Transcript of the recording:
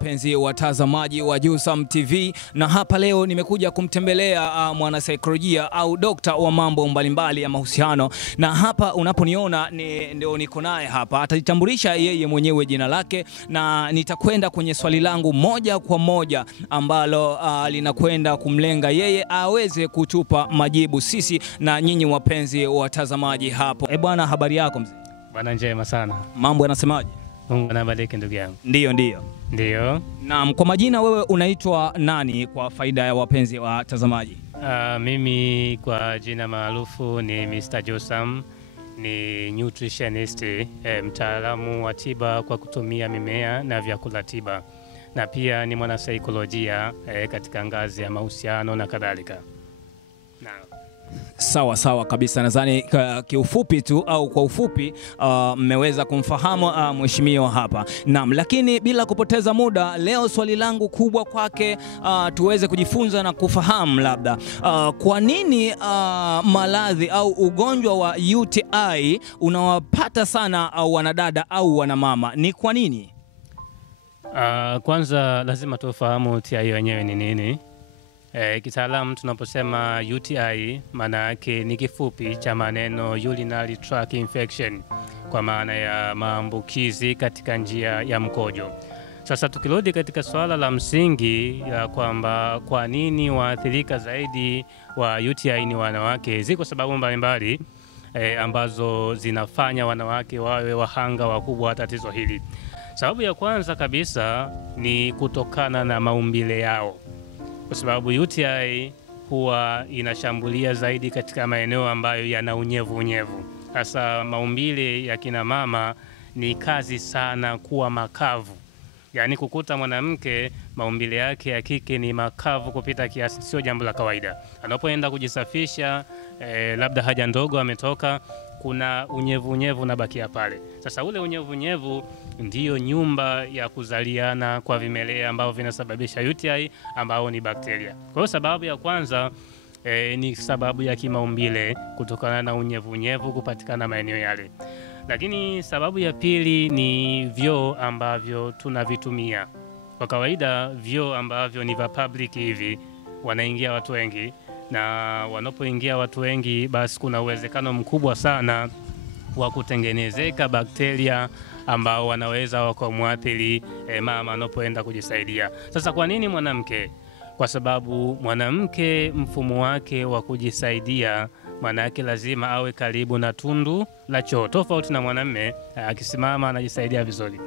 wapenzi watazamaji wa Jusam TV, na hapa leo nimekuja kumtembelea mwanasaikolojia au dokta wa mambo mbalimbali ya mahusiano, na hapa unaponiona ndio niko naye hapa. Atajitambulisha yeye mwenyewe jina lake, na nitakwenda kwenye swali langu moja kwa moja ambalo linakwenda kumlenga yeye aweze kutupa majibu sisi na nyinyi wapenzi watazamaji hapo. Bwana, habari yako mzee? Bwana, njema sana. Mambo yanasemaje? Mungu anabariki ndugu yangu. Ndio. Naam, kwa majina wewe unaitwa nani kwa faida ya wapenzi watazamaji? Mimi kwa jina maarufu ni Mr. Jusam, ni nutritionist, mtaalamu wa tiba kwa kutumia mimea na vyakula tiba, na pia ni mwanasaikolojia katika ngazi ya mahusiano na kadhalika. Sawa kabisa. Nadhani kiufupi tu au kwa ufupi mmeweza kumfahamu mheshimiwa hapa. Naam, lakini bila kupoteza muda, leo swali langu kubwa kwake tuweze kujifunza na kufahamu labda kwa nini maradhi au ugonjwa wa UTI unawapata sana wanadada au wanamama, ni kwa nini? Kwanza lazima tufahamu UTI wenyewe ni nini. Kitaalamu tunaposema UTI maana yake ni kifupi cha maneno urinary tract infection, kwa maana ya maambukizi katika njia ya mkojo. Sasa tukirudi katika swala la msingi ya kwamba kwa nini waathirika zaidi wa UTI ni wanawake, ziko sababu mbalimbali ambazo zinafanya wanawake wawe wahanga wakubwa wa tatizo hili. Sababu ya kwanza kabisa ni kutokana na maumbile yao, kwa sababu UTI huwa inashambulia zaidi katika maeneo ambayo yana unyevu. Hasa maumbile ya kina mama ni kazi sana kuwa makavu. Yaani kukuta mwanamke maumbile yake ya kike ni makavu kupita kiasi sio jambo la kawaida. Anapoenda kujisafisha, labda haja ndogo ametoka, kuna unyevu unabakia pale. Sasa ule unyevu ndiyo nyumba ya kuzaliana kwa vimelea ambao vinasababisha UTI ambao ni bakteria. Kwa hiyo sababu ya kwanza ni sababu ya kimaumbile kutokana na unyevu kupatikana maeneo yale. Lakini sababu ya pili ni vyoo ambavyo tunavitumia. Kwa kawaida vyoo ambavyo ni vya public hivi wanaingia watu wengi, na wanapoingia watu wengi basi kuna uwezekano mkubwa sana wa kutengenezeka bakteria ambao wanaweza wakamwathiri mama anapoenda kujisaidia. Sasa kwa nini mwanamke? Kwa sababu mwanamke mfumo wake wa kujisaidia maana yake lazima awe karibu na tundu la choo, tofauti na mwanamume akisimama anajisaidia vizuri.